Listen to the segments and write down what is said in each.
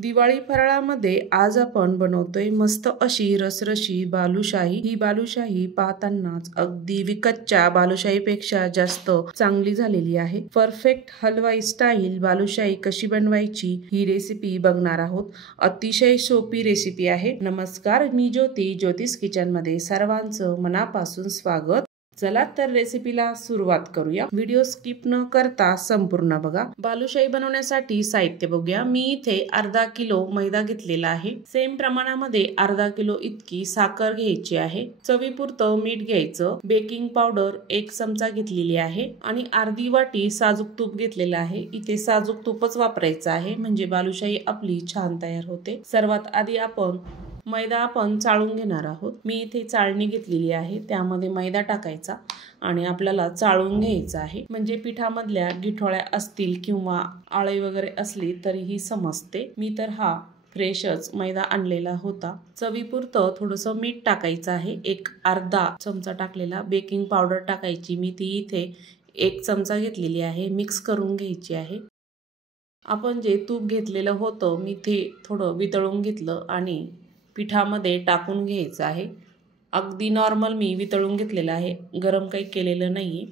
दिवाळी फराळामध्ये आज आपण बनवतोय मस्त अशी रसरशी बालुशाही। ही बालुशाही पाहतानाच अगदी विकतच्या बालुशाहीपेक्षा जास्त चांगली झालेली आहे। परफेक्ट हलवाई स्टाईल बालुशाही कशी बनवायची ही रेसिपी बघणार आहोत। अतिशय सोपी रेसिपी आहे। नमस्कार, मी ज्योती, ज्योतिष किचन मध्ये सर्वांचं मनापासून स्वागत। चला तर रेसिपीला सुरुवात करूया। व्हिडिओ स्किप न करता संपूर्ण बघा। बालुशाही बनवण्यासाठी साहित्य बघूया। मी इथे अर्धा किलो मैदा घेतलेला आहे। सेम प्रमाणामध्ये अर्धा किलो इतकी साखर घ्यायची आहे। चवीपुरतं मीठ घ्यायचं। बेकिंग पावडर 1 चमचा घेतलेली आहे आणि अर्धी वाटी साजूक तूप घेतलेलं आहे। इथे साजूक तूपच वापरायचं आहे म्हणजे बालुशाही आपली छान तयार होते। सर्वात आधी मैदा आपण चाळून घेणार आहोत। मी इथे चाळणी घेतलेली आहे, त्यामध्ये मैदा टाकायचा आणि आपल्याला चाळून घ्यायचं आहे म्हणजे पिठामधल्या गिठोळ्या असतील किंवा आळे वगैरे असली तरीही समजते। मी तर हा फ्रेशच मैदा आणलेला होता। चवीपुरतं थोडंसं मीठ टाकायचं आहे, एक अर्धा चमचा टाकलेला। बेकिंग पावडर टाकायची, मी ती इथे 1 चमचा घेतलेली आहे। मिक्स करून घ्यायची आहे। आपण जे तूप घेतलेलं होतं मी ते थोडं वितळून घेतलं आणि पिठामध्ये टाकून घ्यायचं आहे। अगदी नॉर्मल मी वितळून घेतलेलं आहे, गरम काही केलेलं नाहीये।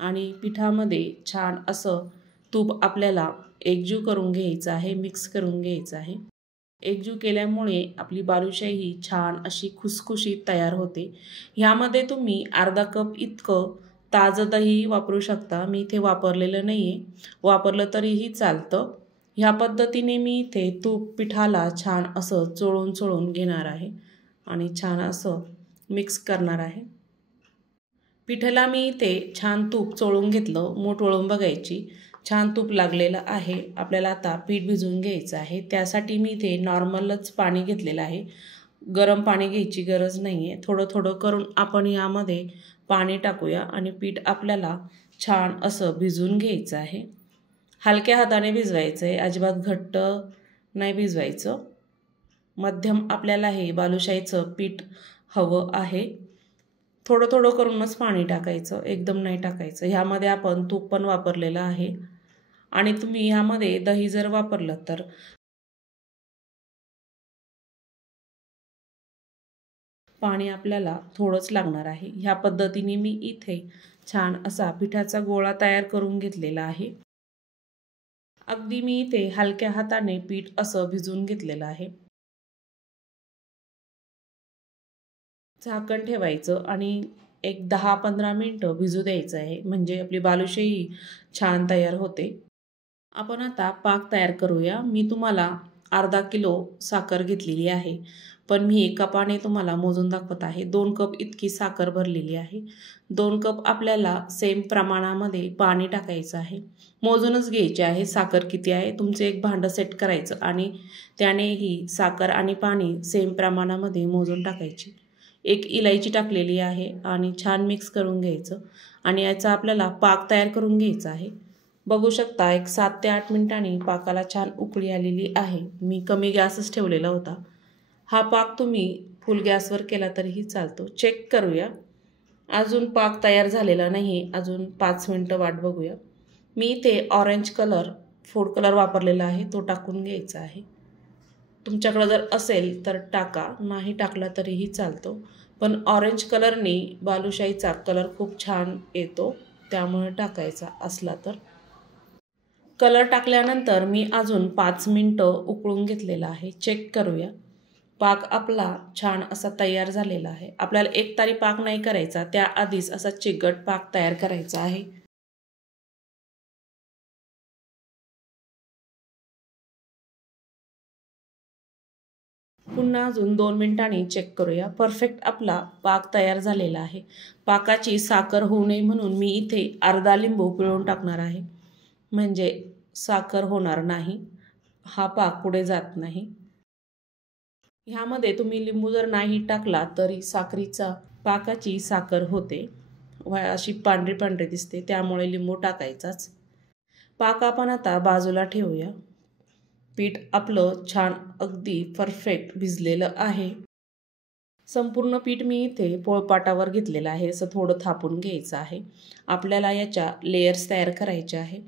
आणि पिठामध्ये छान असं तूप आपल्याला एकजीव करून घ्यायचं आहे, मिक्स करून घ्यायचं आहे। एकजीव केल्यामुळे आपली बालुशाही छान अशी खुसखुशीत तयार होते। ह्यामध्ये तुम्ही अर्धा कप इतकं ताजं दही वापरू शकता। मी इथे वापरलेलं नाहीये, वापरलं तरीही चालतं। ह्या पद्धतीने मी इथे तूप पिठाला छान असं चोळून घेणार आहे आणि छान असं मिक्स करणार आहे। पिठाला मी इथे छान तूप चोळून घेतलं। मूठ वळून बघायची, छान तूप लागलेलं आहे। आपल्याला आता पीठ भिजवून घ्यायचं आहे। त्यासाठी मी इथे नॉर्मलच पाणी घेतलेलं आहे, गरम पाणी घ्यायची गरज नाहीये। थोडं थोडं करून आपण यामध्ये पाणी टाकूया आणि पीठ आपल्याला छान असं भिजवून घ्यायचं आहे। हलक्या हाताने भिजवायचं आहे, अजिबात घट्ट नाही भिजवायचं। मध्यम आपल्याला हे बालुशाहीचं पीठ हवं आहे। थोडं थोडं करूनच पाणी टाकायचं, एकदम नाही टाकायचं। ह्यामध्ये आपण तूप पण वापरलेलं आहे आणि तुम्ही ह्यामध्ये दही जर वापरलं तर पाणी आपल्याला थोडंच लागणार आहे। ह्या पद्धतीने मी इथे छान असा पिठाचा गोळा तयार करून घेतलेला आहे। अगदी मी इथे हलक्या हाताने पीठ असं भिजवून घेतलेलं आहे। झाकण ठेवायचं आणि एक 10-15 मिनिटं भिजू द्यायचं आहे म्हणजे आपली बालुशाही छान तयार होते। आपण आता पाक तयार करूया। मी तुम्हाला अर्धा किलो साखर घेतलेली आहे, पण मी कपाने तुम्हाला मोजून दाखवत आहे। 2 कप इतकी साखर भरलेली आहे। 2 कप आपल्याला सेम प्रमाणामध्ये पाणी टाकायचं आहे। मोजूनच घ्यायचे आहे साखर किती आहे। तुमचं एक भांडं सेट करायचं आणि त्याने ही साखर आणि पाणी सेम प्रमाणामध्ये मोजून टाकायची। एक इलायची टाकलेली आहे आणि छान मिक्स करून घ्यायचं आणि याचा आपल्याला पाक तयार करून घ्यायचा आहे। बघू शकता एक 7 ते 8 मिनिटांनी पाकाला छान उकळी आलेली आहे। मी कमी गॅसच ठेवलेला होता। हा पाक तुम्ही फुल गॅसवर केला तरीही चालतो। चेक करूया, अजून पाक तयार झालेला नाही, अजून 5 मिनिटं वाट बघूया। मी इथे ऑरेंज कलर, फूड कलर वापरलेला आहे, तो टाकून घ्यायचा आहे। तुमच्याकडे जर असेल तर टाका, नाही टाकला तरीही चालतो, पण ऑरेंज कलरने बालुशाहीचा कलर खूप छान येतो, त्यामुळे टाकायचा असला तर। कलर टाकल्यानंतर मी अजून 5 मिनिटं उकळून घेतलेला आहे। चेक करूया, पाक आपला छान असा तयार झालेला आहे। आपल्याला एकतारी पाक नाही करायचा, त्याआधीच असा चिकट पाक तयार करायचा आहे। पुन्हा अजून 2 मिनिटांनी चेक करूया। परफेक्ट आपला पाक तयार झालेला आहे। पाकाची साखर होऊ नये म्हणून मी इथे अर्धा लिंबू पिळून टाकणार आहे म्हणजे साखर होणार नाही, हा पाक पुढे जात नाही। ह्यामध्ये तुम्ही लिंबू जर नाही टाकला तरी पाकाची साखर होते, अशी पांढरी पांढरी दिसते, त्यामुळे लिंबू टाकायचाच। पाक आपण आता बाजूला ठेवूया। पीठ आपलं छान अगदी परफेक्ट भिजलेलं आहे। संपूर्ण पीठ मी इथे पोळपाटावर घेतलेलं आहे, असं थोडं थापून घ्यायचं आहे। आपल्याला याच्या लेयर्स तयार करायचे आहे।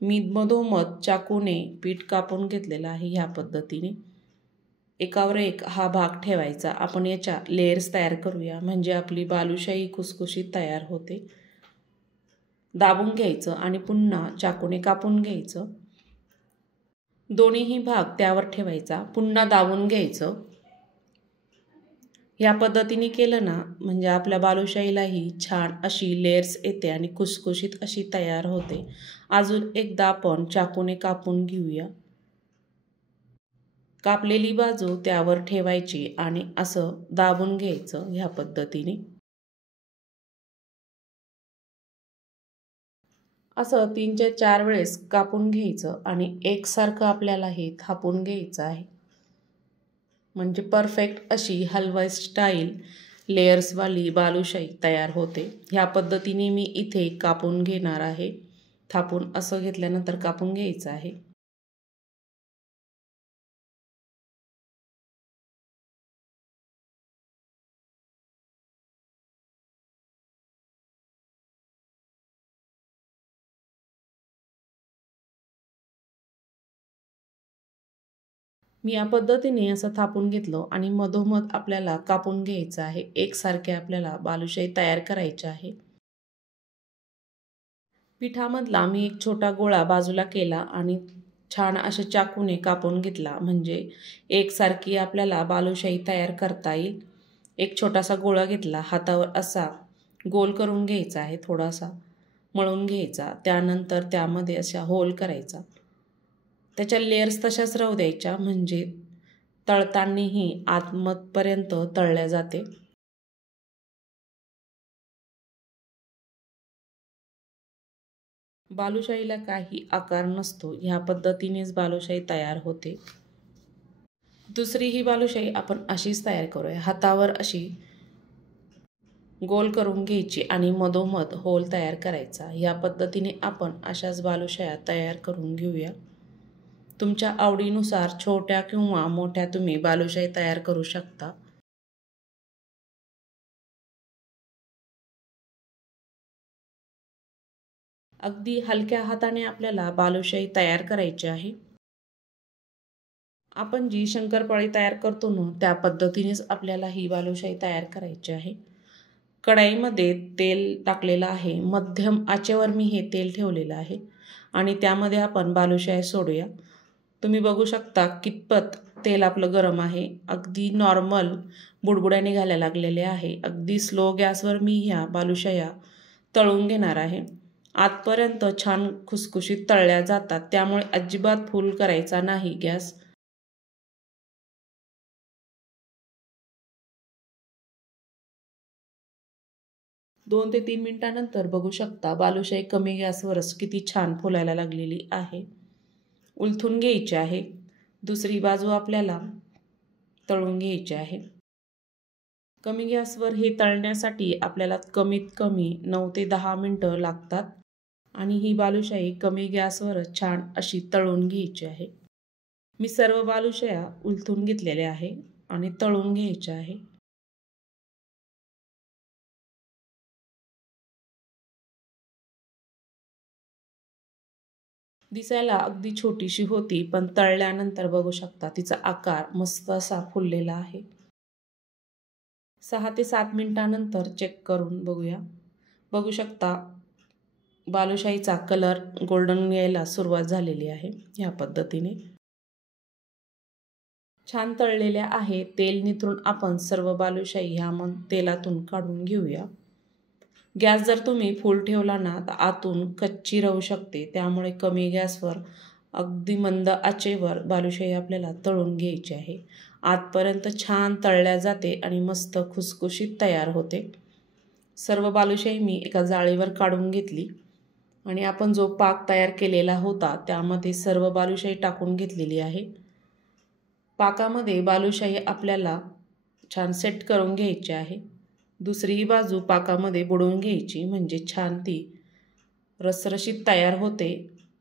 मी मधोमध चाकूने पीठ कापून घेतलेलं आहे ह्या पद्धतीने। एकावर एक हा भाग ठेवायचा। आपण याच्या लेयर्स तयार करूया म्हणजे आपली बालुशाही खुसखुशीत तयार होते। दाबून घ्यायचं आणि पुन्हा चाकूने कापून घ्यायचं। दोन्हीही भाग त्यावर ठेवायचा, पुन्हा दाबून घ्यायचं। ह्या पद्धतीने केलं ना म्हणजे आपल्या बालुशाहीलाही छान अशी लेयर्स येते आणि खुसखुशीत अशी तयार होते। अजून एकदा आपण चाकूने कापून घेऊया। कापलेली बाजू त्यावर ठेवायची आणि असं दाबून घ्यायचं ह्या पद्धतीने। असं 3 ते 4 वेळेस कापून घ्यायचं आणि एकसारखं आपल्याला हे थापून घ्यायचं आहे म्हणजे परफेक्ट अशी हलवाई स्टाईल लेयर्सवाली बालुशाही तयार होते। ह्या पद्धतीने मी इथे कापून घेणार आहे। थापून असं घेतल्यानंतर कापून घ्यायचं आहे। मी या पद्धतीने असं थापून घेतलं आणि मधोमध आपल्याला कापून घ्यायचं आहे। एकसारखे आपल्याला बालुशाही तयार करायची आहे। पिठामधला मी एक छोटा गोळा बाजूला केला आणि छान अशा चाकूने कापून घेतला म्हणजे एकसारखी आपल्याला बालुशाही तयार करता येईल। एक छोटासा गोळा घेतला, हातावर असा गोल करून घ्यायचा आहे, थोडासा मळून घ्यायचा। त्यानंतर त्यामध्ये अशा होल करायचा। त्याच्या लेयर्स तशाच राहू द्यायच्या म्हणजे तळतानाही आतमधपर्यंत तळल्या जाते। बालुशाहीला काही आकार नसतो, ह्या पद्धतीनेच बालुशाही तयार होते। दुसरी ही बालुशाही आपण अशीच तयार करूया। हातावर अशी गोल करून घ्यायची आणि मधोमध होल तयार करायचा। या पद्धतीने आपण अशाच बालुशाह्या तयार करून घेऊया। तुमच्या आवडीनुसार छोट्या किंवा मोठ्या तुम्ही बालुशाही तयार करू शकता। अगदी हलक्या हाताने आपल्याला बालुशाही तयार करायची आहे। आपण जी शंकरपाळी तयार करतो ना त्या पद्धतीनेच आपल्याला ही बालुशाही तयार करायची आहे। कढईमध्ये तेल टाकलेलं आहे। मध्यम आचेवर मी हे तेल ठेवलेलं आहे आणि त्यामध्ये आपण बालुशाही सोडूया। तुम्ही बघू शकता कितपत तेल आपलं गरम आहे। अगदी नॉर्मल बुडबुड्या निघायला लागलेले आहे। अगदी स्लो गॅसवर मी ह्या बालुशाह्या तळून घेणार आहे। आतपर्यंत छान खुसखुशीत तळल्या जातात, त्यामुळे अजिबात फुल करायचा नाही गॅस। दोन ते 3 मिनिटांनंतर बघू शकता बालुशाही कमी गॅसवरच किती छान फुलायला लागलेली आहे। उलथून घ्यायची आहे। दुसरी बाजू आपल्याला तळून घ्यायची आहे। कमी गॅसवर हे तळण्यासाठी आपल्याला कमीत कमी 9 ते 10 मिनिटं लागतात आणि ही बालुशाही कमी गॅसवरच छान अशी तळून घ्यायची आहे। मी सर्व बालुशाह्या उलथून घेतलेल्या आहे आणि तळून घ्यायच्या आहे। दिसायला अगदी छोटीशी होती पण तळल्यानंतर बघू शकता तिचा आकार मस्त असा फुललेला आहे। 6 ते 7 मिनिटांनंतर चेक करून बघूया। बघू शकता बालुशाहीचा कलर गोल्डन यायला सुरुवात झालेली आहे। ह्या पद्धतीने छान तळलेल्या आहे। तेल निथळून आपण सर्व बालुशाही ह्या तेलातून काढून घेऊया। गॅस जर तुम्ही फुल ठेवला ना तर आतून कच्ची राहू शकते, त्यामुळे कमी गॅसवर अगदी मंद आचेवर बालुशाही आपल्याला तळून घ्यायची आहे। आतपर्यंत छान तळल्या जाते आणि मस्त खुसखुशीत तयार होते। सर्व बालुशाही मी एका जाळीवर काढून घेतली आणि आपण जो पाक तयार केलेला होता त्यामध्ये सर्व बालुशाही टाकून घेतलेली आहे। पाकामध्ये बालुशाही आपल्याला छान सेट करून घ्यायची आहे। दुसरी बाजू पाकामध्ये बुडवून घ्यायची म्हणजे छान ती रसरशीत तयार होते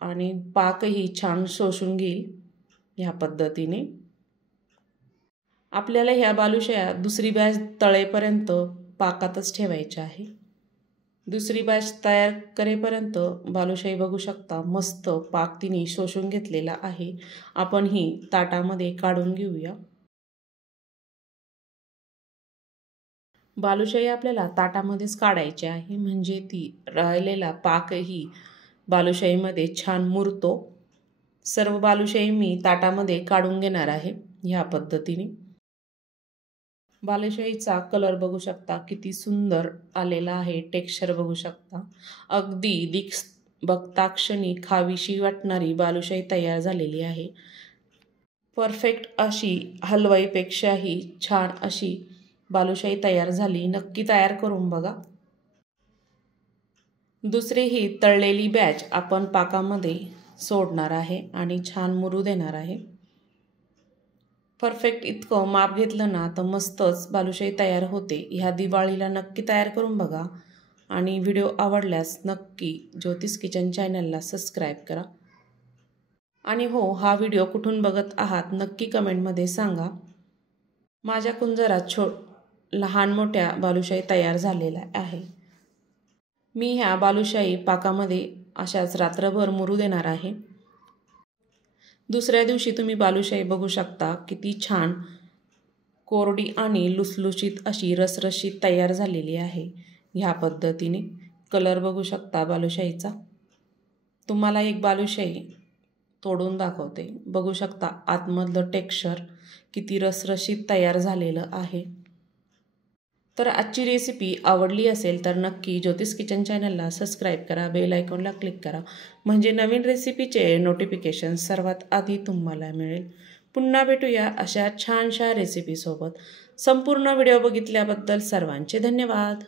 आणि पाकही छान शोषून घेईल। ह्या पद्धतीने आपल्याला ह्या बालुशाह्या दुसरी बॅच तळेपर्यंत पाकातच ठेवायच्या आहे। दुसरी बॅच तयार करेपर्यंत बालुशाही बघू शकता मस्त पाक तिने शोषून घेतलेला आहे. आपण ही ताटामध्ये काढून घेऊया. बालुशाही आपल्याला ताटामध्येच काढायची आहे, म्हणजे ती राहिलेला पाकही बालुशाहीमध्ये छान मुरतो. सर्व बालुशाही मी ताटामध्ये काढून घेणार आहे ह्या पद्धतीने. बालुशाहीचा कलर बघू शकता किती सुंदर आलेला आहे. टेक्स्चर बघू शकता. अगदी बघता क्षणी खावीशी वाटणारी बालुशाही तयार झालेली आहे. परफेक्ट अशी हलवाईपेक्षाही छान अशी बालुशाही तयार झाली. नक्की तयार करून बघा. दुसरी ही तळलेली बॅच आपण पाकामध्ये सोडणार आहे आणि छान मुरू देणार आहे. परफेक्ट इतकं माप घेतलं ना तर मस्तच बालुशाही तयार होते. ह्या दिवाळीला नक्की तयार करून बघा आणि व्हिडिओ आवडल्यास नक्की ज्योतिष किचन चॅनलला सबस्क्राईब करा. आणि हो, हा व्हिडिओ कुठून बघत आहात नक्की कमेंटमध्ये सांगा. माझ्या कुंजरात लहान मोठ्या बालुशाही तयार झालेल्या आहे. मी ह्या बालुशाही पाकामध्ये अशाच रात्रभर मुरू देणार आहे. दुसऱ्या दिवशी तुम्ही बालुशाही बघू शकता किती छान कोरडी आणि लुसलुशीत अशी रसरशीत तयार झालेली आहे. ह्या पद्धतीने कलर बघू शकता बालुशाहीचा. तुम्हाला एक बालुशाही तोडून दाखवते. बघू शकता आतमधलं टेक्स्चर किती रसरशीत तयार झालेलं आहे. तर आजची रेसिपी आवडली असेल तर नक्की ज्योतिष किचन चॅनलला सबस्क्राईब करा. बेल आयकॉनला क्लिक करा, म्हणजे नवीन रेसिपीचे नोटिफिकेशन सर्वात आधी तुम्हाला मिळेल. पुन्हा भेटूया अशा छानशा रेसिपीसोबत. संपूर्ण व्हिडिओ बघितल्याबद्दल सर्वांचे धन्यवाद.